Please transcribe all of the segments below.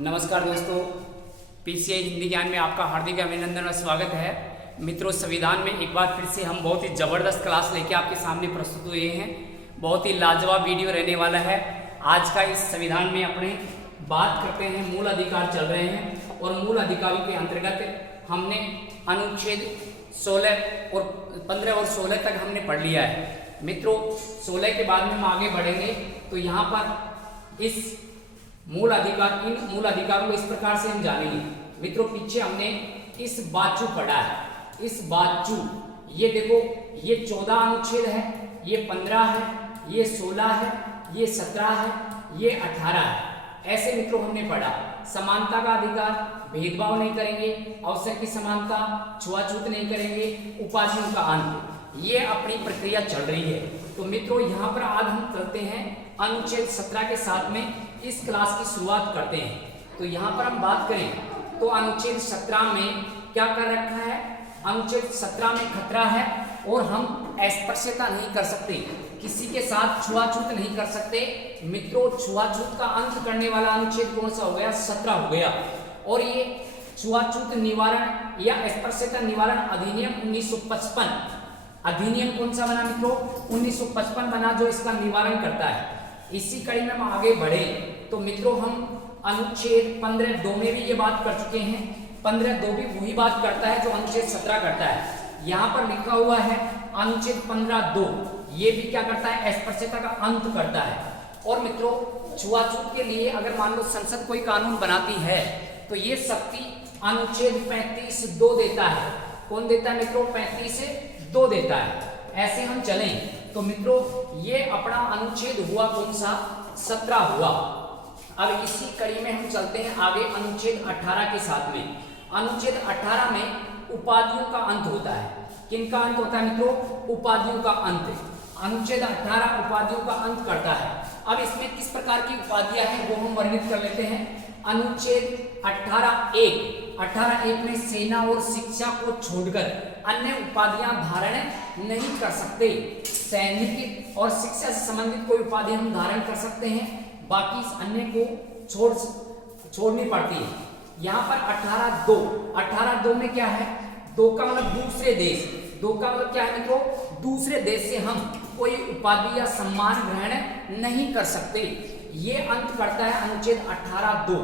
नमस्कार दोस्तों, पीसीआई हिंदी ज्ञान में आपका हार्दिक अभिनंदन और स्वागत है। मित्रों, संविधान में एक बार फिर से हम बहुत ही ज़बरदस्त क्लास लेके आपके सामने प्रस्तुत हुए हैं। बहुत ही लाजवाब वीडियो रहने वाला है। आज का इस संविधान में अपने बात करते हैं, मूल अधिकार चल रहे हैं और मूल अधिकारों के अंतर्गत हमने अनुच्छेद 16 और 15 और 16 तक हमने पढ़ लिया है। मित्रों, 16 के बाद में हम आगे बढ़ेंगे तो यहाँ पर इस इन मूल अधिकारों को इस प्रकार से हम जानेंगे। मित्रों, पीछे हमने इस बाचू पढ़ा है। इस बाचू ये देखो, ये 14 अनुच्छेद है, ये 15 है, ये 16 है, ये 17 है, ये 18 है। ऐसे मित्रों हमने पढ़ा। समानता का अधिकार, भेदभाव नहीं करेंगे, अवसर की समानता, छुआछूत नहीं करेंगे, उपाधियों का अंत, ये अपनी प्रक्रिया चल रही है। तो मित्रों, यहाँ पर आज हम करते हैं अनुच्छेद 17 के साथ में इस क्लास की शुरुआत करते हैं। तो यहाँ पर हम बात करें तो अनुच्छेद 17 में क्या कर रखा है? अनुच्छेद 17 में खतरा है और हम अस्पृश्यता नहीं कर सकते, किसी के साथ छुआछूत नहीं कर सकते। मित्रों, छुआछूत का अंत करने वाला अनुच्छेद कौन सा हो गया? 17 हो गया। और ये छुआछूत निवारण या अस्पृश्यता निवारण अधिनियम 1955 अधिनियम कौन सा बना मित्रों? 1955 बना, जो इसका निवारण करता है। इसी कड़ी में हम आगे बढ़े तो मित्रों, हम अनुच्छेद 15(2) में भी ये बात कर चुके हैं। 15(2) भी वही बात करता है जो अनुच्छेद 17 करता है। यहाँ पर लिखा हुआ है अनुच्छेद 15(2), ये भी क्या करता है? अस्पृश्यता का अंत करता है। और मित्रों, छुआछूत के लिए अगर मान लो संसद कोई कानून बनाती है तो ये शक्ति अनुच्छेद 35(2) देता है। कौन देता है मित्रों? 35(2) देता है। ऐसे हम चलें तो मित्रों, ये अपना अनुच्छेद हुआ कौन सा? 17 हुआ। अब इसी कड़ी में हम चलते हैं आगे अनुच्छेद 18 के साथ में। अनुच्छेद 18 में उपाधियों का अंत होता है। किनका अंत होता है मित्रों? उपाधियों का अंत। अनुच्छेद 18 उपाधियों का अंत करता है। अब इसमें किस प्रकार की उपाधियां हैं वो हम वर्णित कर लेते हैं। अनुच्छेद 18(1) में सेना और शिक्षा को छोड़कर अन्य उपाधियां धारण नहीं कर सकते। सैनिक और शिक्षा से संबंधित कोई उपाधि हम धारण कर सकते हैं, बाकी अन्य को छोड़नी पड़ती है। यहाँ पर 18(2) में क्या है? 2 का मतलब दूसरे देश। 2 का मतलब क्या है मित्रों? दूसरे देश से हम कोई उपाधि या सम्मान ग्रहण नहीं कर सकते। ये अंत करता है अनुच्छेद 18(2).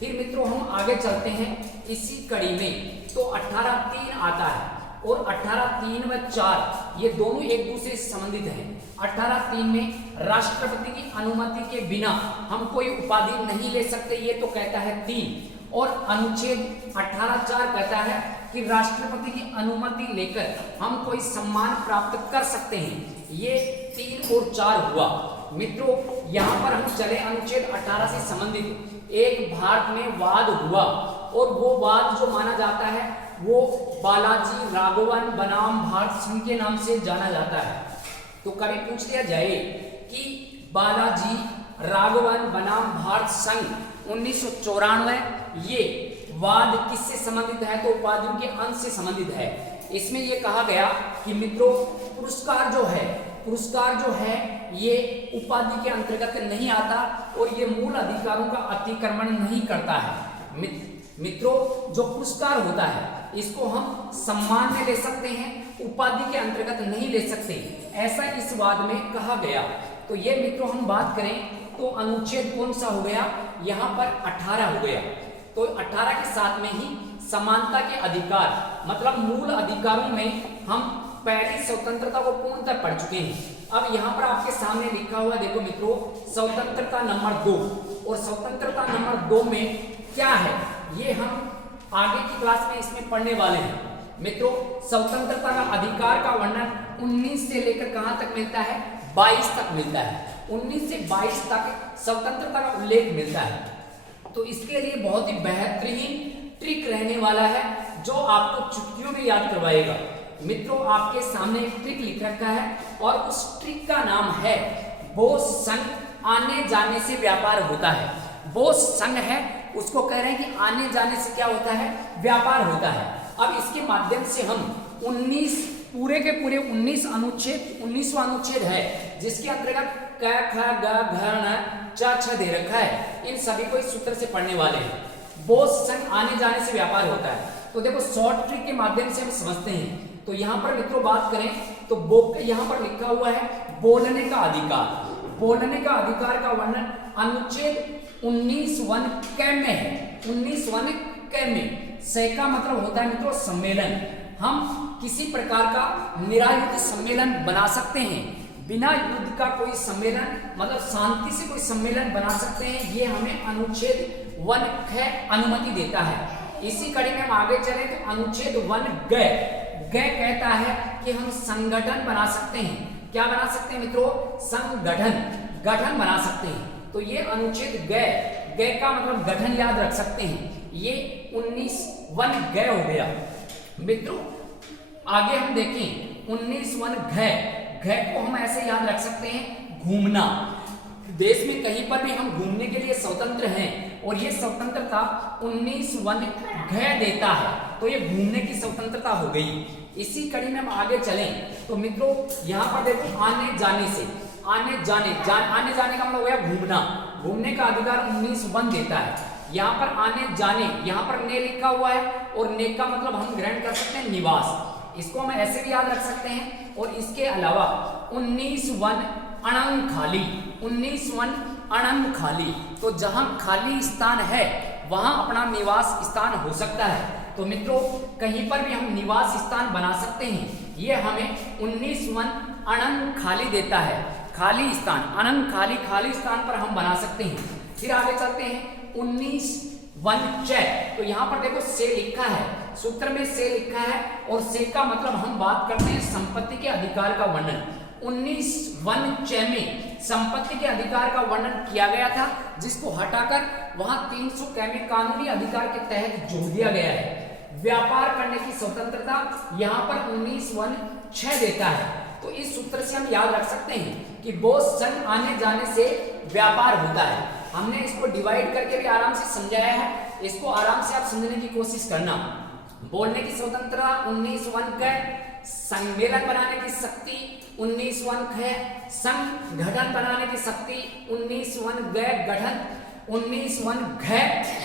फिर मित्रों, हम आगे चलते हैं इसी कड़ी में तो 18(3) आता है और 18(3) व 4 ये दोनों एक दूसरे से संबंधित हैं। 18(3) में राष्ट्रपति की अनुमति के बिना हम कोई उपाधि नहीं ले सकते, ये तो कहता है 3। और अनुच्छेद 18(4) कहता है कि राष्ट्रपति की अनुमति लेकर हम कोई सम्मान प्राप्त कर सकते हैं। ये 3 और 4 हुआ। मित्रों, यहाँ पर हम चले अनुच्छेद 18 से संबंधित एक भारत में वाद हुआ और वो वाद जो माना जाता है वो बालाजी राघवन बनाम भारत संघ के नाम से जाना जाता है। तो कभी पूछ लिया जाए कि बालाजी राघवन बनाम भारत संघ 1994 ये वाद किससे संबंधित है? तो उपाधियों के अंत से संबंधित है। इसमें ये कहा गया कि मित्रों, पुरस्कार जो है ये उपाधि के अंतर्गत नहीं आता और ये मूल अधिकारों का अतिक्रमण नहीं करता है। मित्रों, जो पुरस्कार होता है इसको हम सम्मान में ले सकते हैं, उपाधि के अंतर्गत नहीं ले सकते, ऐसा इस वाद में कहा गया। तो ये मित्रों, हम बात करें तो अनुच्छेद कौन सा हो गया? यहाँ पर 18 हो गया। तो 18 के साथ में ही समानता के अधिकार मतलब मूल अधिकारों में हम पहली स्वतंत्रता को पूर्णतः पढ़ चुके हैं। अब यहाँ पर आपके सामने लिखा हुआ देखो मित्रों, स्वतंत्रता नंबर 2। और स्वतंत्रता नंबर 2 में क्या है ये हम आगे की क्लास में इसमें पढ़ने वाले हैं। मित्रों, स्वतंत्रता का अधिकार का वर्णन 19 से लेकर कहां तक मिलता है? 22 तक मिलता है। 19 से 22 तक स्वतंत्रता का उल्लेख मिलता है। तो इसके लिए बहुत ही बेहतरीन ट्रिक रहने वाला है जो आपको चुटकियों में याद करवाएगा। मित्रों, आपके सामने एक ट्रिक लिख रखा है और उस ट्रिक का नाम है बोस संघ आने जाने से व्यापार होता है। बोस संघ है, उसको कह रहे हैं कि आने जाने से क्या होता है? व्यापार होता है। अब इसके माध्यम से हम 19 पूरे के पूरे 19वां अनुच्छेद है जिसके अंतर्गत क ख ग घ ण च छ दे रखा है, इन सभी को इस सूत्र से पढ़ने वाले हैं। बोस संग आने जाने से व्यापार होता है। तो देखो शॉर्ट ट्रिक के माध्यम से हम समझते हैं। तो यहाँ पर मित्रों बात करें तो यहाँ पर लिखा हुआ है बोलने का अधिकार। बोलने का अधिकार का वर्णन अनुच्छेद 19(1) क में है। 19(1) क में से का मतलब होता है मित्रों सम्मेलन। हम किसी प्रकार का निरायुध सम्मेलन बना सकते हैं, बिना युद्ध का कोई सम्मेलन मतलब शांति से कोई सम्मेलन बना सकते हैं, ये हमें अनुच्छेद 1 ख अनुमति देता है। इसी कड़ी में हम आगे चले तो अनुच्छेद 1 ग कहता है कि हम संगठन बना सकते हैं। क्या बना सकते हैं मित्रों? संगठन, गठन बना सकते हैं। तो ये अनुच्छेद ग का मतलब गठन याद रख सकते हैं। ये 19(1) ग हो गया मित्रों। आगे हम देखें 19(1) घ को हम ऐसे याद रख सकते हैं घूमना। देश में कहीं पर भी हम घूमने के लिए स्वतंत्र हैं और ये स्वतंत्रता 19(1) घ देता है, तो ये घूमने की स्वतंत्रता हो गई। इसी कड़ी में हम आगे चलें तो मित्रों यहाँ पर देखो आने जाने से, आने जाने का मतलब हो गया घूमना। घूमने का अधिकार 19(1) देता है। यहाँ पर आने जाने, यहाँ पर ने लिखा हुआ है और ने का मतलब हम ग्रहण कर सकते हैं निवास, इसको हम ऐसे भी याद रख सकते हैं। और इसके अलावा 19(1) अणंग खाली, 19(1) अणंग खाली, तो जहां खाली स्थान है वहां अपना निवास स्थान हो सकता है। तो मित्रों कहीं पर भी हम निवास स्थान बना सकते हैं। ये हमें 19(1) अणंग खाली देता है। खाली स्थान, अणंग खाली, खाली स्थान पर हम बना सकते हैं। फिर आगे चलते हैं 19(1) च, तो यहाँ पर देखो से लिखा है, सूत्र में से लिखा है और से का मतलब हम बात करते हैं संपत्ति के अधिकार का वर्णन। 19(1) च में संपत्ति के अधिकार का वर्णन किया गया था, जिसको हटाकर वहां 300 क में कानूनी अधिकार के तहत जोड़ दिया गया है। व्यापार करने की स्वतंत्रता यहाँ पर 19(1) च देता है। तो इस सूत्र से हम याद रख सकते हैं कि बोस संग आने जाने से व्यापार होता है। हमने इसको डिवाइड करके भी आराम से समझाया है, इसको आराम से आप समझने की कोशिश करना। बोलने की स्वतंत्रता 19(1) क, सम्मेलन बनाने की शक्ति 19(1) ख, संगठन बनाने की शक्ति 19(1) ग गठन, 19(1) घ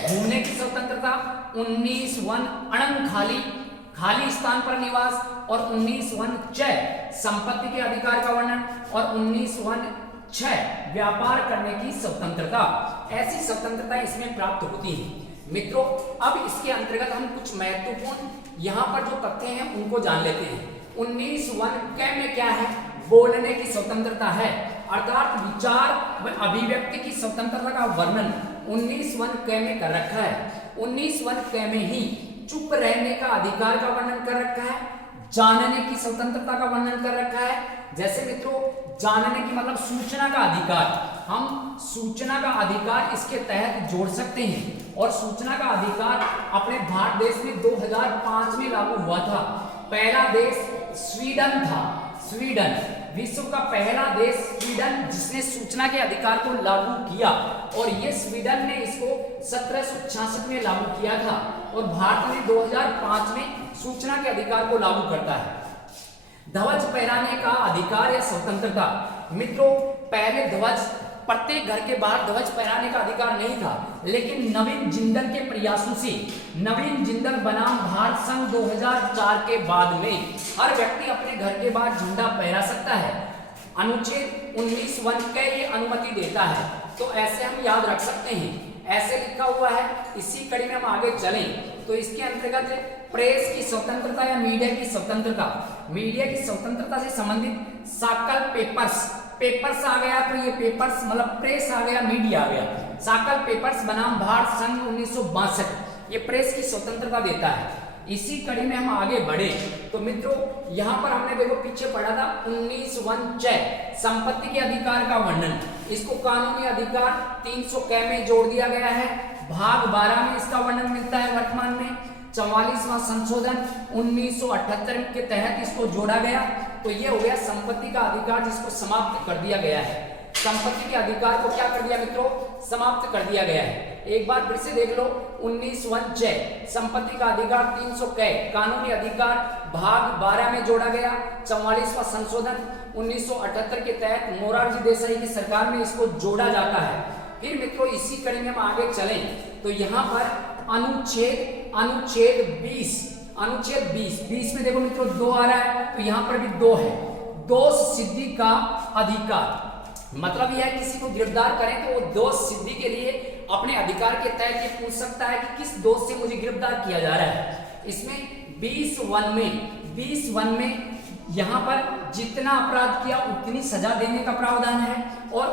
घूमने की स्वतंत्रता, 19(1) अणंग खाली, खाली स्थान पर निवास, और 19(1) च संपत्ति के अधिकार का वर्णन, और 19(1) छ व्यापार करने की स्वतंत्रता। ऐसी स्वतंत्रता इसमें प्राप्त होती है मित्रों। अब इसके अंतर्गत हम कुछ महत्वपूर्ण यहाँ पर जो तथ्य हैं उनको जान लेते हैं। 19(1) क में क्या है? बोलने की स्वतंत्रता है, अर्थात विचार व अभिव्यक्ति की स्वतंत्रता का वर्णन 19(1) क में कर रखा है। 19(1) क में ही चुप रहने का अधिकार का वर्णन कर रखा है, जानने की स्वतंत्रता का वर्णन कर रखा है। जैसे मित्रों जानने की मतलब सूचना का अधिकार, हम सूचना का अधिकार इसके तहत जोड़ सकते हैं। और सूचना का अधिकार अपने भारत देश में 2005 में लागू हुआ था। पहला देश स्वीडन था, स्वीडन विश्व का पहला देश स्वीडन जिसने सूचना के अधिकार को लागू किया, और ये स्वीडन ने इसको 1766 में लागू किया था, और भारत ने 2005 में सूचना के अधिकार को लागू करता है। ध्वज फहराने का अधिकार या स्वतंत्रता, मित्रों पहले ध्वज प्रत्येक घर के बाहर ध्वज फहराने का अधिकार नहीं था, लेकिन नवीन जिंदल के प्रयासों से, नवीन जिंदल बनाम भारत संघ 2004 के बाद में हर व्यक्ति अपने घर के बाहर झंडा फहरा सकता है। अनुच्छेद 19(1) के ये अनुमति देता है। तो ऐसे हम याद रख सकते हैं, ऐसे लिखा हुआ है। इसी कड़ी में हम आगे चलें तो इसके अंतर्गत प्रेस की स्वतंत्रता या मीडिया की स्वतंत्रता, मीडिया की स्वतंत्रता से संबंधित साकल पेपर्स आ गया, तो ये पेपर्स मतलब प्रेस आ गया, मीडिया आ गया। साकल पेपर्स बनाम भारत संघ 1962, ये प्रेस की स्वतंत्रता देता है। इसी कड़ी में हम आगे बढ़े तो मित्रों यहाँ पर हमने देखो पीछे पढ़ा था 19(1) च संपत्ति के अधिकार का वर्णन, इसको कानूनी अधिकार 300 क में जोड़ दिया गया है। भाग 12 में इसका वर्णन मिलता है। वर्तमान में 44वां संशोधन 1978 के तहत इसको जोड़ा गया। तो ये हो गया संपत्ति का अधिकार, जिसको समाप्त कर दिया गया है। संपत्ति के अधिकार को क्या कर दिया मित्रों? समाप्त कर दिया गया है। एक बार फिर से देख लो 19(1) च संपत्ति का अधिकार 300 क कानूनी अधिकार भाग 12 में जोड़ा गया। 44वां संशोधन 1978 के तहत मोरारजी देसाई की सरकार में इसको जोड़ा जाता है। फिर मित्रों इसी कड़ी में हम आगे चलें तो यहाँ पर अनुच्छेद 20 में देखो मित्रों 2 आ रहा है, तो यहाँ पर भी 2 है। दोष सिद्धि का अधिकार, मतलब यह है किसी को गिरफ्तार करें तो वो दोष सिद्धि के लिए अपने अधिकार के तहत ये पूछ सकता है कि किस दोष से मुझे गिरफ्तार किया जा रहा है। इसमें 20(1) में यहाँ पर जितना अपराध किया उतनी सजा देने का प्रावधान है, और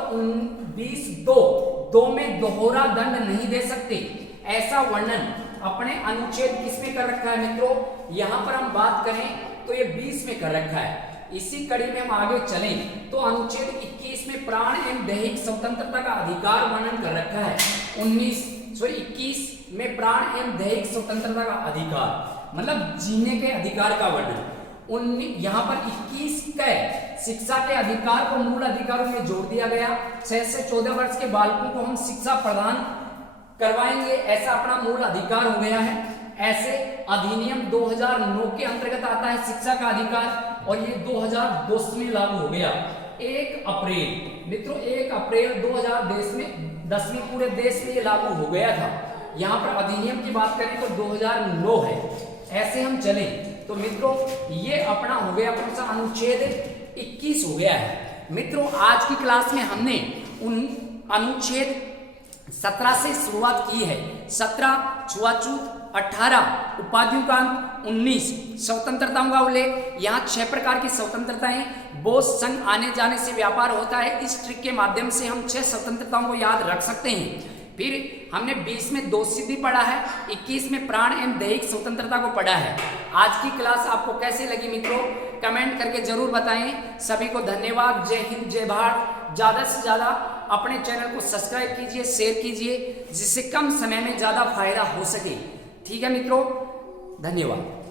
20(2) में दोहरा दंड नहीं दे सकते, ऐसा वर्णन अपने अनुच्छेद किसमें कर रखा है मित्रों? यहाँ पर हम बात करें तो ये 20 में कर रखा है। इसी कड़ी में हम आगे चलें तो अनुच्छेद 21 में प्राण एवं दैहिक स्वतंत्रता का अधिकार वर्णन कर रखा है। 21 में प्राण एवं दैहिक स्वतंत्रता का अधिकार मतलब जीने के अधिकार का वर्णन। यहाँ पर 21 के शिक्षा के अधिकार को मूल अधिकारों में जोड़ दिया गया। 6 से 14 वर्ष के बालकों को हम शिक्षा प्रदान करवाएंगे, ऐसा अपना मूल अधिकार हो गया है। ऐसे अधिनियम 2009 के अंतर्गत आता है शिक्षा का अधिकार, और ये 2010 में लागू हो गया। 1 अप्रैल मित्रों 1 अप्रैल 2010 में पूरे देश में ये लागू हो गया था। यहाँ पर अधिनियम की बात करें तो 2009 है। ऐसे हम चले तो मित्रों ये अपना हो गया कौन सा? अनुच्छेद 21 हो गया है। मित्रों आज की क्लास में हमने उन अनुच्छेद 17 से शुरुआत की है। 17 छुआछूत, 18 उपाधियों का अंक, 19 स्वतंत्रताओं का उल्लेख। यहाँ 6 प्रकार की स्वतंत्रताएं, बोझ संग आने जाने से व्यापार होता है। इस ट्रिक के माध्यम से हम 6 स्वतंत्रताओं को याद रख सकते हैं। फिर हमने 20 में दोष सिद्धि पढ़ा है, 21 में प्राण एवं दैहिक स्वतंत्रता को पढ़ा है। आज की क्लास आपको कैसे लगी मित्रों? कमेंट करके जरूर बताएं। सभी को धन्यवाद। जय हिंद, जय भारत। ज़्यादा से ज़्यादा अपने चैनल को सब्सक्राइब कीजिए, शेयर कीजिए, जिससे कम समय में ज़्यादा फायदा हो सके। ठीक है मित्रों, धन्यवाद।